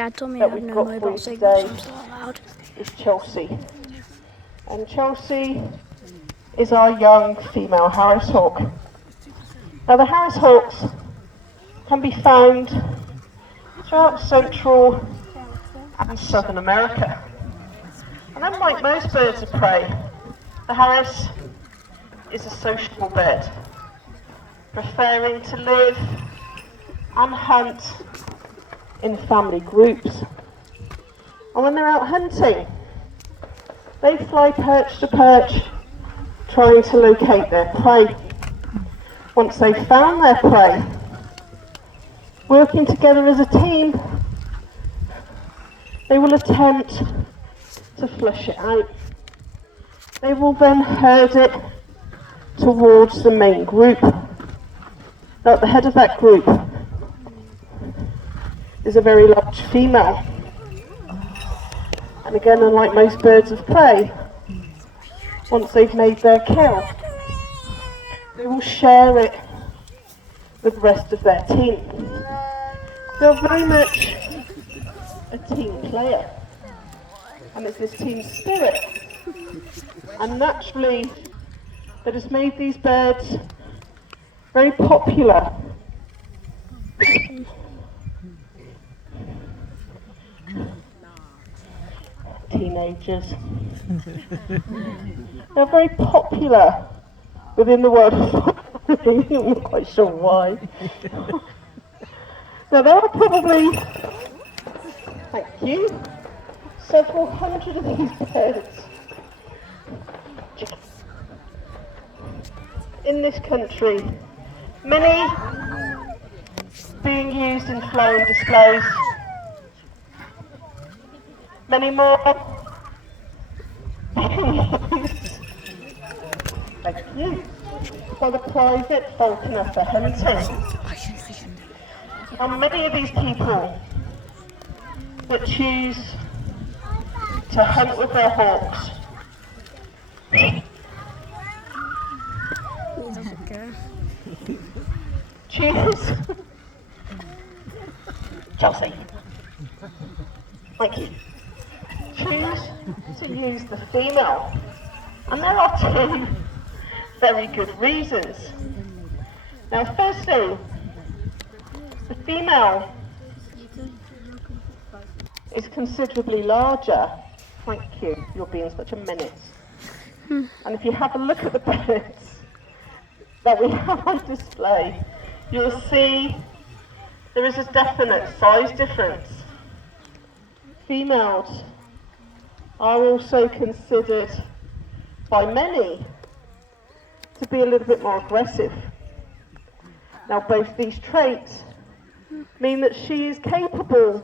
Dad told me I that had we've no got for mobile you signal, so today I'm still allowed. is Chelsea. And Chelsea is our young female Harris Hawk. Now the Harris Hawks can be found throughout Central and Southern America. And unlike most birds of prey, the Harris is a sociable bird, preferring to live and hunt in family groups. And when they're out hunting, they fly perch to perch, trying to locate their prey. Once they've found their prey, working together as a team, they will attempt to flush it out. They will then herd it towards the main group. Now at the head of that group is a very large female. And again, unlike most birds of prey, once they've made their kill, they will share it with the rest of their team. They're very much a team player, and it's this team spirit, and naturally that has made these birds very popular teenagers. They're very popular within the world of I'm not quite sure why. Now there are probably, thank you, several hundred of these birds in this country, many being used in flying displays, many more being used, thank you, by the private falconer for hunting. And many of these people that choose to hunt with their hawks choose Chelsea, thank you, choose to use the female, and there are two very good reasons. Now firstly, the female is considerably larger. Thank you, you're being such a menace. And if you have a look at the birds that we have on display, you'll see there is a definite size difference. Females are also considered by many to be a little bit more aggressive. Now both these traits mean that she is capable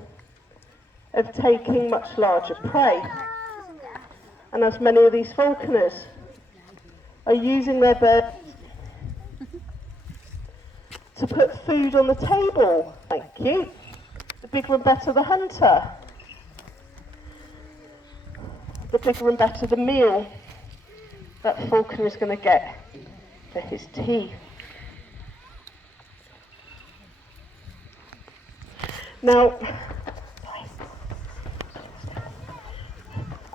of taking much larger prey. And as many of these falconers are using their birds to put food on the table, thank you, the bigger and better the hunter, the bigger and better the meal that falconer is going to get for his tea. Now,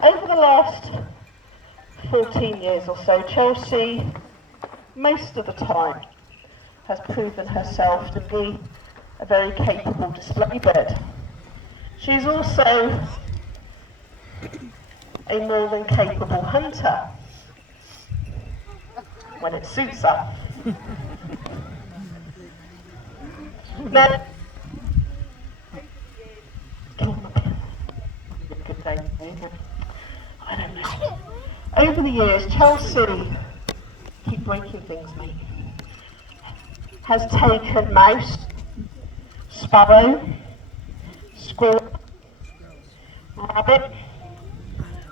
over the last 14 years or so, Chelsea, most of the time, has proven herself to be a very capable display bird. She's also a more than capable hunter when it suits her. Now, I don't know. Over the years, Chelsea, keep breaking things, mate, has taken mouse, sparrow, squirrel, rabbit,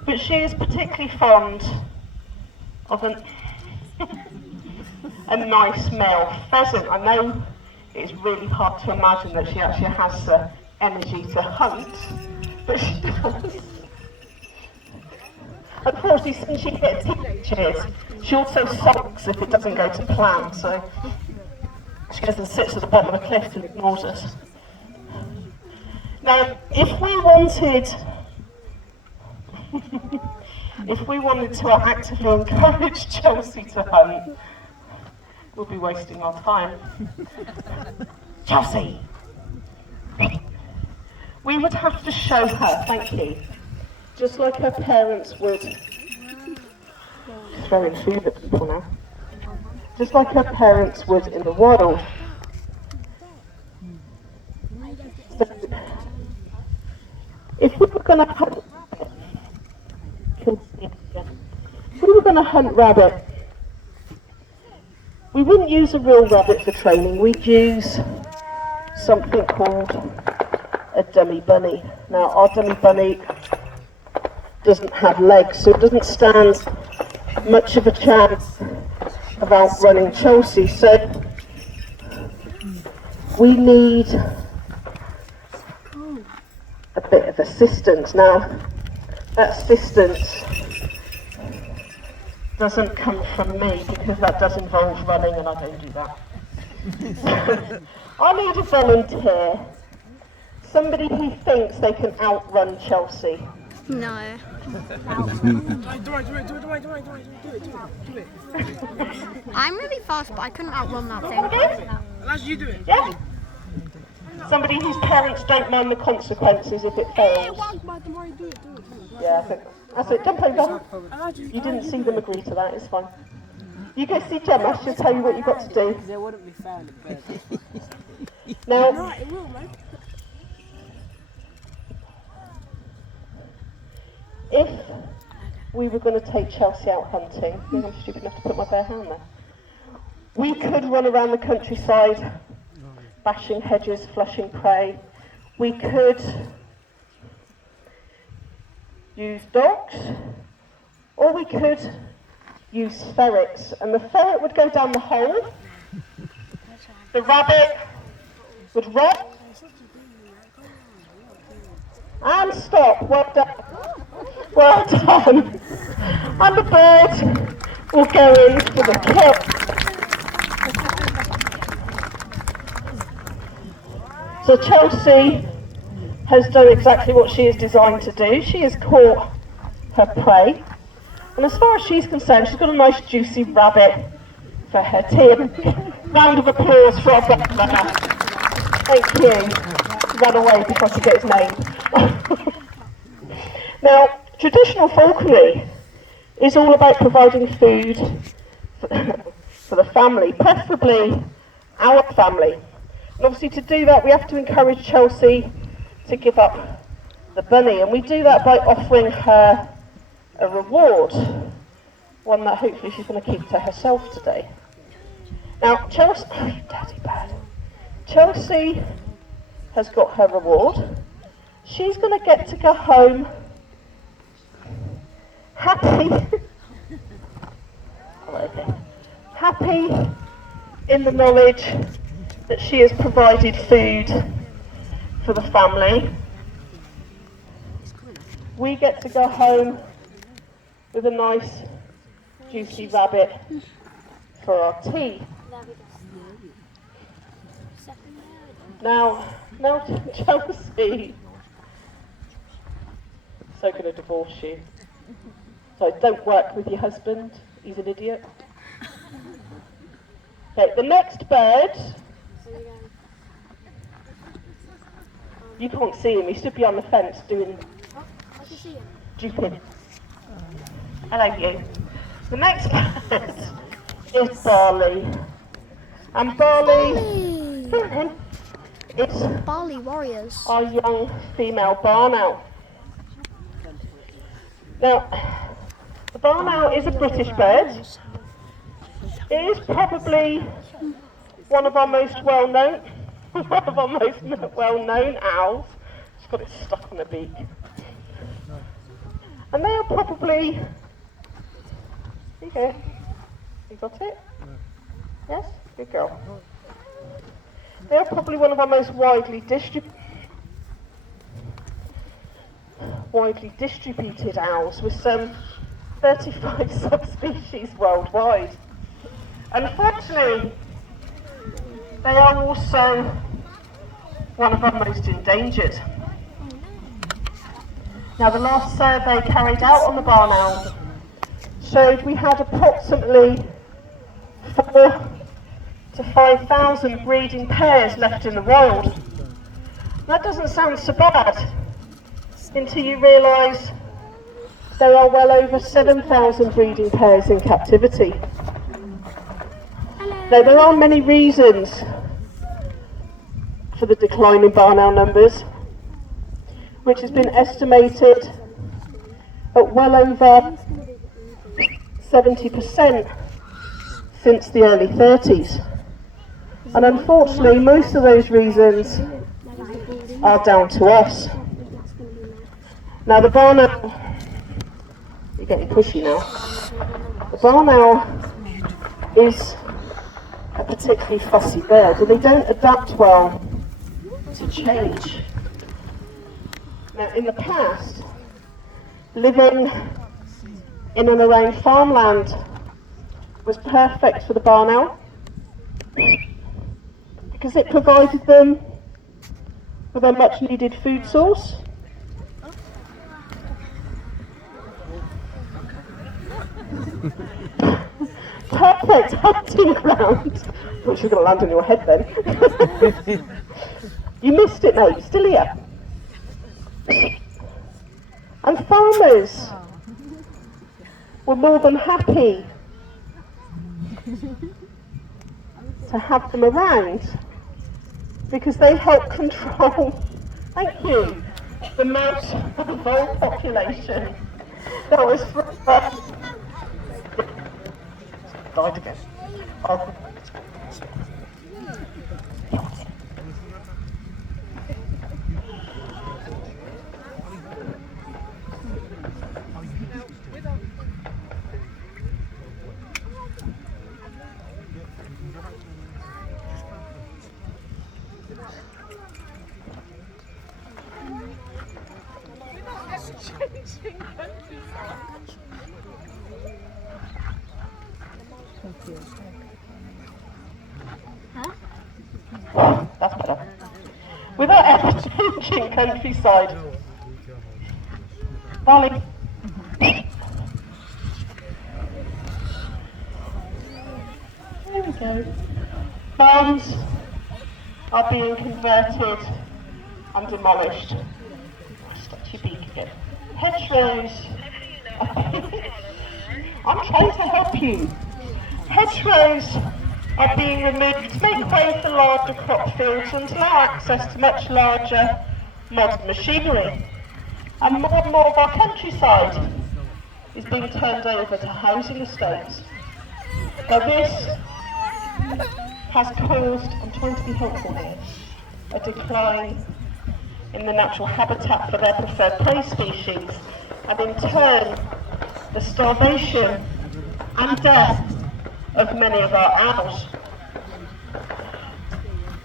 but she is particularly fond of a nice male pheasant. I know it's really hard to imagine that she actually has the energy to hunt, but she does. Unfortunately, since she gets teenagers, she also sulks if it doesn't go to plan, so she goes and sits at the bottom of the cliff and ignores us. Now, if we wanted, if we wanted to actively encourage Chelsea to hunt, we'll be wasting our time. Chelsea! We would have to show her, thank you, just like her parents would. Throwing food at people now. Just like her parents would in the wild. So, if we were going to hunt, rabbit, we wouldn't use a real rabbit for training. We'd use something called a dummy bunny. Now, our dummy bunny doesn't have legs, so it doesn't stand much of a chance of outrunning Chelsea. So we need a bit of assistance. Now, that assistance doesn't come from me because that does involve running and I don't do that. I need a volunteer. Somebody who thinks they can outrun Chelsea. No. Do it. I'm really fast, but I couldn't outrun that thing. Unless you do it. Yeah. Somebody whose parents don't mind the consequences if it fails. Yeah, I think that's it. Jump over. You didn't see them agree to that. It's fine. You go see Gemma. She'll tell you what you've got to do. There wouldn't be fair in the bed. Now. It will, mate. If we were going to take Chelsea out hunting, I think I'm stupid enough to put my bare hand there. We could run around the countryside, bashing hedges, flushing prey. We could use dogs, or we could use ferrets. And the ferret would go down the hole, the rabbit would run, and stop. Well done. Well done. And the bird will go in for the kill. So Chelsea has done exactly what she is designed to do. She has caught her prey. And as far as she's concerned, she's got a nice juicy rabbit for her tea. Round of applause for our bird runner. Thank you. He ran away before I could get his name. Now, traditional falconry is all about providing food for the family, preferably our family. And obviously to do that we have to encourage Chelsea to give up the bunny, and we do that by offering her a reward, one that hopefully she's going to keep to herself today. Now Chelsea, oh you dirty bird. Chelsea has got her reward. She's going to get to go home happy, happy in the knowledge that she has provided food for the family. We get to go home with a nice juicy rabbit for our tea. Now Chelsea, so going to divorce you. So don't work with your husband, he's an idiot. Okay, the next bird, you can't see him, he stood behind the fence doing stupid. Hello you. The next bird is Barley. And Barley is Barley Warriors. our young female barn owl. Now, the barn owl is a British bird. It is probably one of our most well-known owls. It's got it stuck on the beak. And they are probably, there you go, you got it? Yes? Good girl. They are probably one of our most widely distributed owls, with some 35 subspecies worldwide. Unfortunately, they are also one of our most endangered. Now, the last survey carried out on the barn owl showed we had approximately 4,000 to 5,000 breeding pairs left in the wild. That doesn't sound so bad until you realise there are well over 7,000 breeding pairs in captivity. Now, there are many reasons for the decline in barn owl numbers, which has been estimated at well over 70% since the early 30s. And unfortunately, most of those reasons are down to us. Now, the barn owl, you're getting pushy now. The barn owl is a particularly fussy bird, and they don't adapt well to change. Now, in the past, living in and around farmland was perfect for the barn owl because it provided them with a much needed food source. Perfect hunting ground. Which is going to land on your head then. You missed it, mate. Still here. And farmers were more than happy to have them around because they help control, thank you, the mouse and vole population that was died again. That's better. Without ever changing countryside. Darling. There we go. Farms are being converted and demolished. Touch your beak again. Hedgerows. I'm trying to help you. Hedgerows are being removed to make way for larger crop fields and allow access to much larger modern machinery. And more of our countryside is being turned over to housing estates. Now this has caused, I'm trying to be helpful here, a decline in the natural habitat for their preferred prey species, and in turn the starvation and death of many of our owls.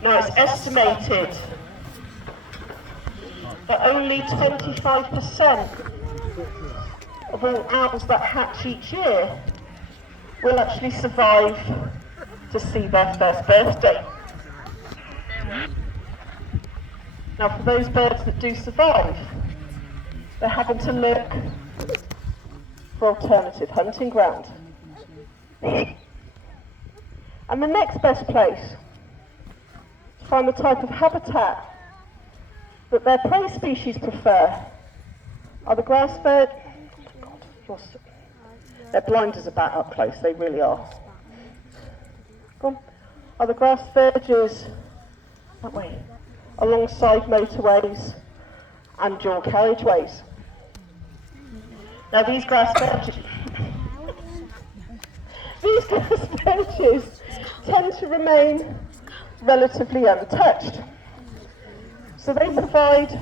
Now, it's estimated that only 25% of all owls that hatch each year will actually survive to see their first birthday. Now, for those birds that do survive, they're having to look for alternative hunting ground. And the next best place to find the type of habitat that their prey species prefer are the grass-fed. Oh God, they're blind as a bat up close, they really are. Go on. Are the grass verges that way, alongside motorways and dual carriageways. Now these grass verges tend to remain relatively untouched. So they provide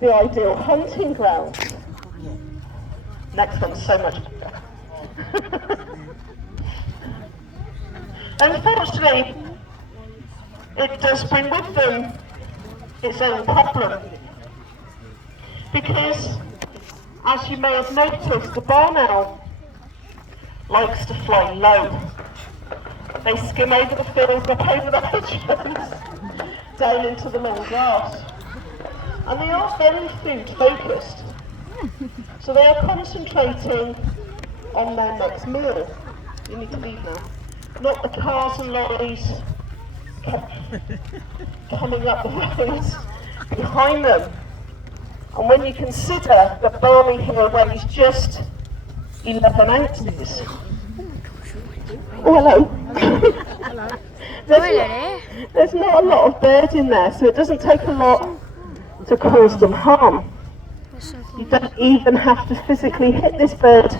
the ideal hunting ground. Next one's so much better. Unfortunately, it does bring with them its own problem. Because, as you may have noticed, the barn owl likes to fly low. They skim over the fields, up over the hedgerows, down into the long grass. And they are very food focused. So they are concentrating on their next meal. You need to leave now. Not the cars and lorries coming up the roads behind them. And when you consider that barley here weighs just 11 ounces. Oh, hello. There's not a lot of bird in there, so it doesn't take a lot to cause them harm. You don't even have to physically hit this bird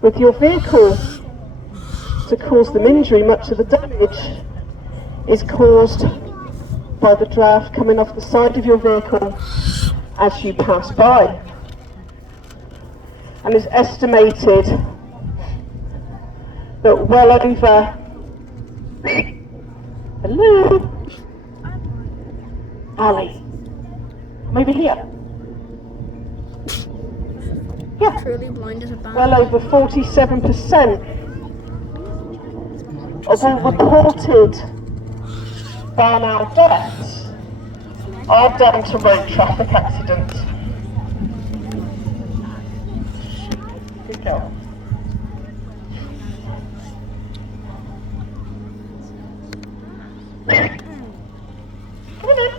with your vehicle to cause them injury. Much of the damage is caused by the draft coming off the side of your vehicle as you pass by. And it's estimated that well over, hello, Ali, I'm over here. Yeah, Truly blind as a bat. well over 47% of all reported burnout deaths are down to road traffic accidents. Good girl. Come on in.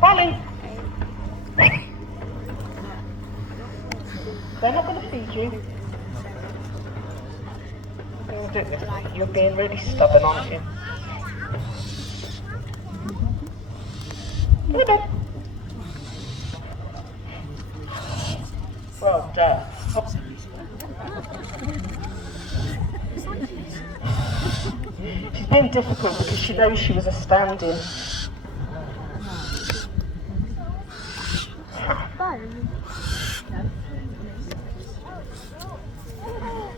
Polly. They're not going to feed you. You're being really stubborn, aren't you? Come on. Well done. She's being difficult because she knows she was a stand-in.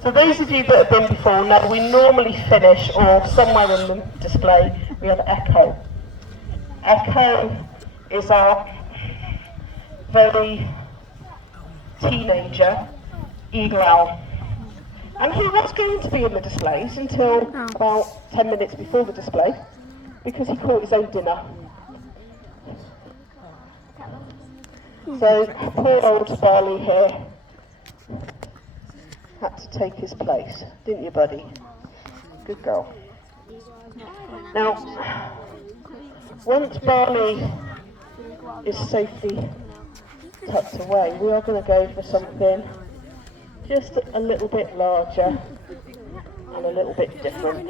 So those of you that have been before know we normally finish, or somewhere in the display, we have Echo. Echo is our very teenager eagle owl. And he was going to be in the displays until about 10 minutes before the display, because he caught his own dinner. So poor old Barley here had to take his place, didn't you, buddy? Good girl. Now, once Barley is safely tucked away, we are going to go for something just a little bit larger and a little bit different.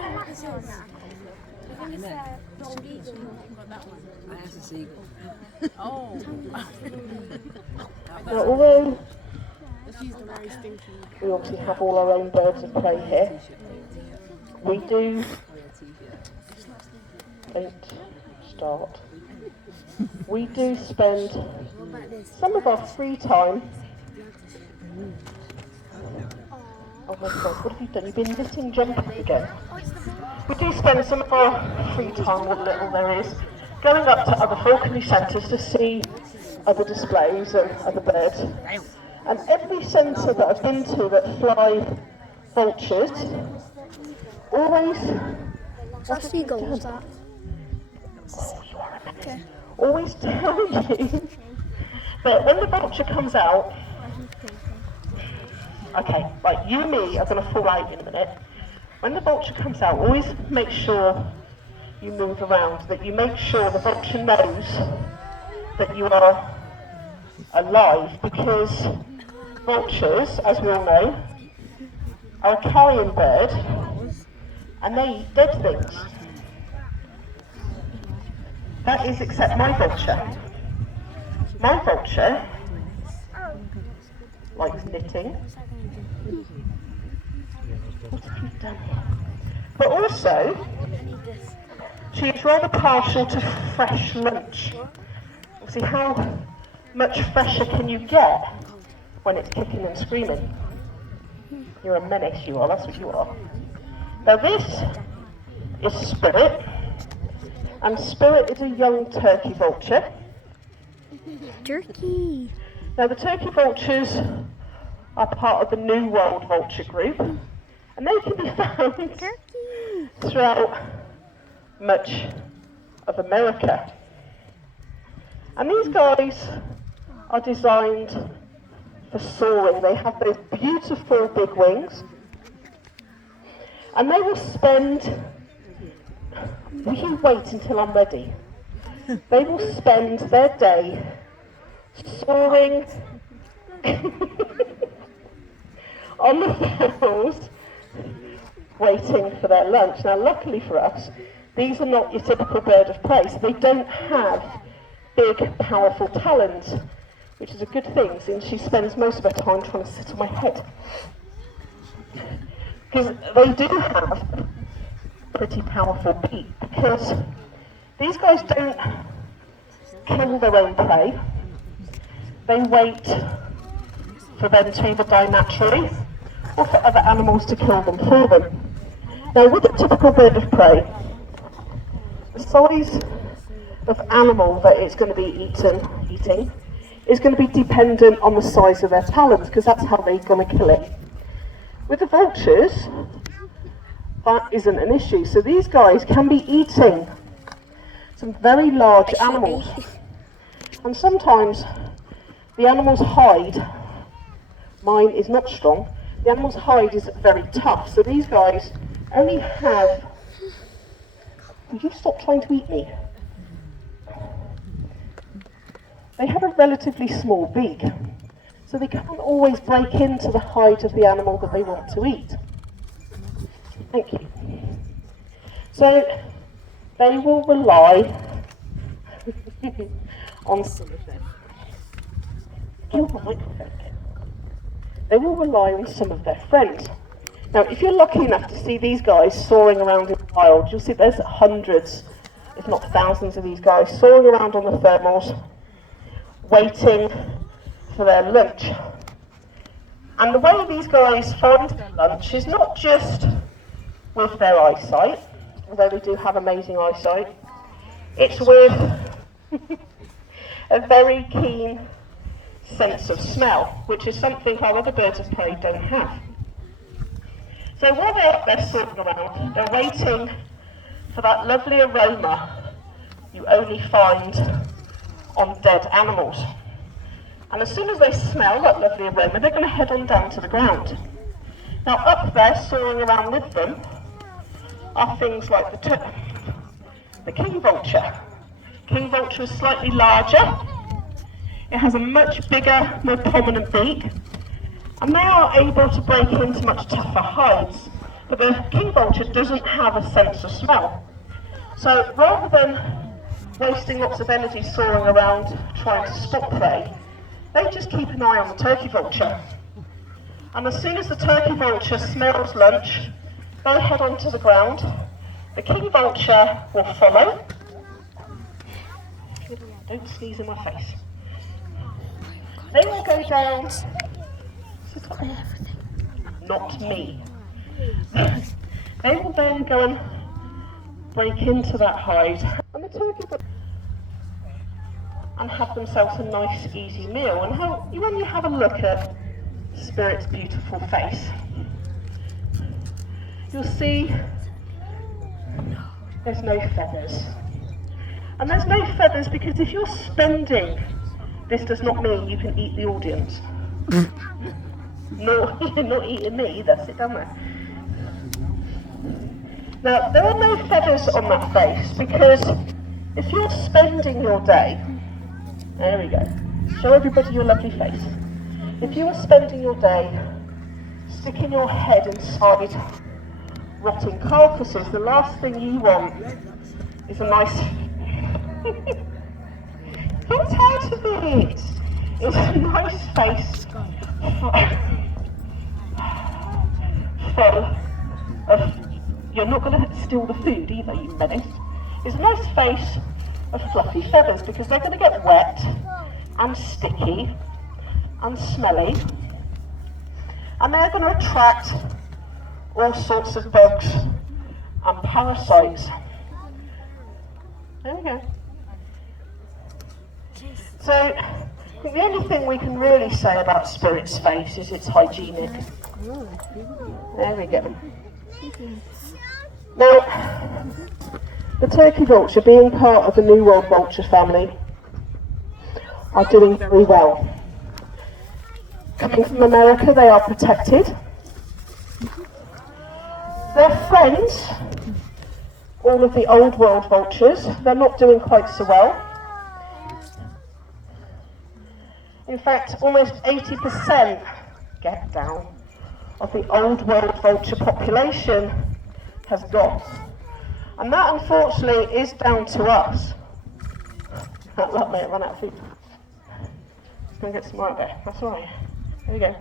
Now, although we obviously have all our own birds of prey here, we do, we do spend some of our free time. Oh my God, what have you done? You've been knitting jumping again. We do spend some of our free time, what little there is, going up to other falconry centres to see other displays and other birds. And every centre that I've been to that fly vultures always... That's seagulls, that. Oh, you are a okay. Always tell you that when the vulture comes out, okay, right, you and me are going to fall out in a minute. When the vulture comes out, always make sure you move around, that you make sure the vulture knows that you are alive, because vultures, as we all know, are a carrion bird and they eat dead things. That is except my vulture. My vulture likes knitting. What have you done? But also, she is rather partial to fresh lunch. See, how much fresher can you get when it's kicking and screaming? You're a menace, you are, that's what you are. Now this is Spirit, and Spirit is a young turkey vulture. Turkey. Now the turkey vultures are part of the New World Vulture group, and they can be found throughout much of America. And these guys are designed for soaring. They have those beautiful big wings. And they will spend, will you wait until I'm ready? They will spend their day soaring on the fells, waiting for their lunch. Now, luckily for us, these are not your typical bird of prey, so they don't have big, powerful talons, which is a good thing, since she spends most of her time trying to sit on my head. Because they do have pretty powerful beak, because these guys don't kill their own prey. They wait for them to either die naturally or for other animals to kill them for them. Now, with a typical bird of prey, the size of animal that it's going to be eating is going to be dependent on the size of their talons, because that's how they're going to kill it. With the vultures, that isn't an issue. So these guys can be eating some very large animals. And sometimes the animal's hide, mine is not strong, the animal's hide is very tough. So these guys only have, will you stop trying to eat me? They have a relatively small beak, so they can't always break into the hide of the animal that they want to eat. Thank you. So they will rely on some of them. They will rely on some of their friends. Now, if you're lucky enough to see these guys soaring around in the wild, you'll see there's hundreds, if not thousands, of these guys soaring around on the thermals, waiting for their lunch. And the way these guys find their lunch is not just with their eyesight, although they do have amazing eyesight. It's with a very keen sense of smell, which is something our other birds of prey don't have. So while they're up there soaring around, they're waiting for that lovely aroma you only find on dead animals. And as soon as they smell that lovely aroma, they're going to head on down to the ground. Now, up there, soaring around with them, are things like the king vulture. King vulture is slightly larger. It has a much bigger, more prominent beak, and they are able to break into much tougher hides. But the king vulture doesn't have a sense of smell. So rather than wasting lots of energy soaring around trying to spot prey, they just keep an eye on the turkey vulture. And as soon as the turkey vulture smells lunch, they head onto the ground. The king vulture will follow. Don't sneeze in my face. They will go down. Not me. They will then go and break into that hide, and the turkey will and have themselves a nice, easy meal. And when you have a look at Spirit's beautiful face, you'll see there's no feathers. And there's no feathers because if you're spending, this does not mean you can eat the audience. No, you're not eating me either, sit down there. Now, there are no feathers on that face because if you're spending your day, there we go, show everybody your lovely face. If you are spending your day sticking your head inside rotting carcasses, the last thing you want is a nice... Get out of it! It's a nice face full of... You're not going to steal the food either, you menace. It's a nice face of fluffy feathers because they're going to get wet and sticky and smelly, and they're going to attract all sorts of bugs and parasites. There we go. So, I think the only thing we can really say about Spirit's face is it's hygienic. There we go. Now, the turkey vulture, being part of the New World vulture family, are doing very well. Coming from America, they are protected. Their friends, all of the old world vultures, they're not doing quite so well. In fact, almost 80%, get down, of the old world vulture population has gone. And that, unfortunately, is down to us. Look, mate, run out of food. Just going to get some more out there. That's all right. There you go.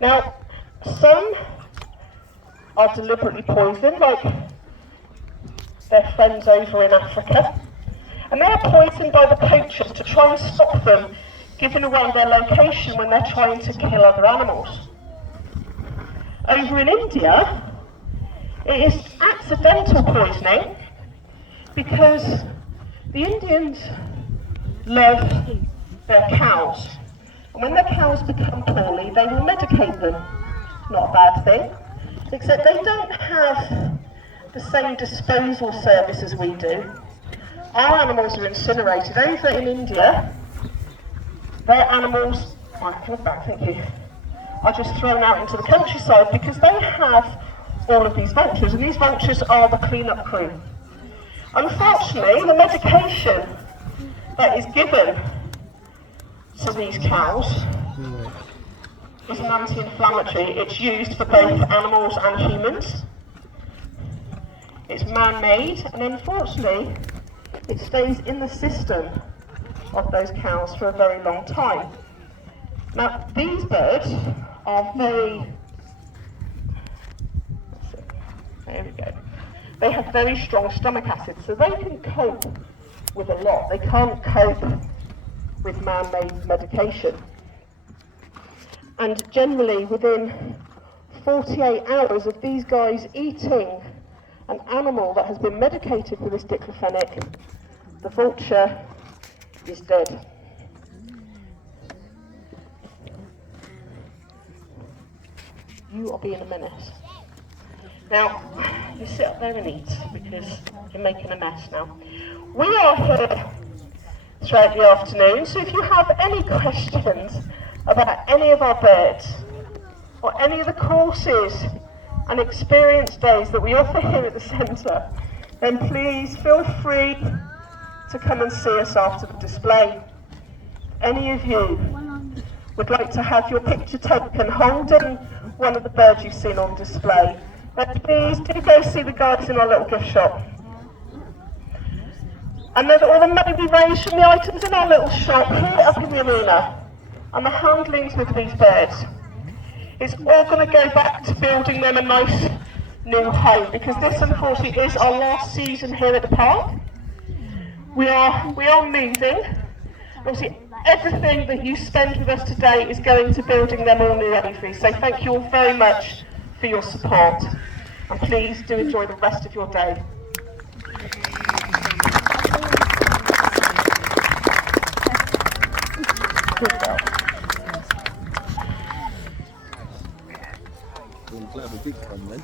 Now, some are deliberately poisoned, like their friends over in Africa. And they are poisoned by the poachers to try and stop them giving away their location when they're trying to kill other animals. Over in India, it is accidental poisoning because the Indians love their cows. And when their cows become poorly, they will medicate them. Not a bad thing, except they don't have the same disposal service as we do. Our animals are incinerated. Over in India, their animals, thank you, are just thrown out into the countryside because they have all of these vultures, and these vultures are the clean-up crew. Unfortunately, the medication that is given to these cows is an anti-inflammatory. It's used for both animals and humans. It's man-made, and unfortunately, it stays in the system of those cows for a very long time. Now, these birds are there we go. They have very strong stomach acid, so they can cope with a lot. They can't cope with man-made medication. And generally, within 48 hours of these guys eating an animal that has been medicated with this diclofenac, the vulture is dead. You are being a menace. Now, you sit up there and eat because you're making a mess now. We are here throughout the afternoon, so if you have any questions about any of our birds or any of the courses and experience days that we offer here at the centre, then please feel free to come and see us after the display. Any of you would like to have your picture taken holding one of the birds you've seen on display, then please do go see the guys in our little gift shop. And know that all the money we raise from the items in our little shop here up in the arena and the handlings with these birds, it's all going to go back to building them a nice new home, because this unfortunately is our last season here at the park. We are moving. Obviously, everything that you spend with us today is going to building them all new aviaries. So thank you all very much for your support, and please do enjoy the rest of your day. Good girl. I'm glad we did come then.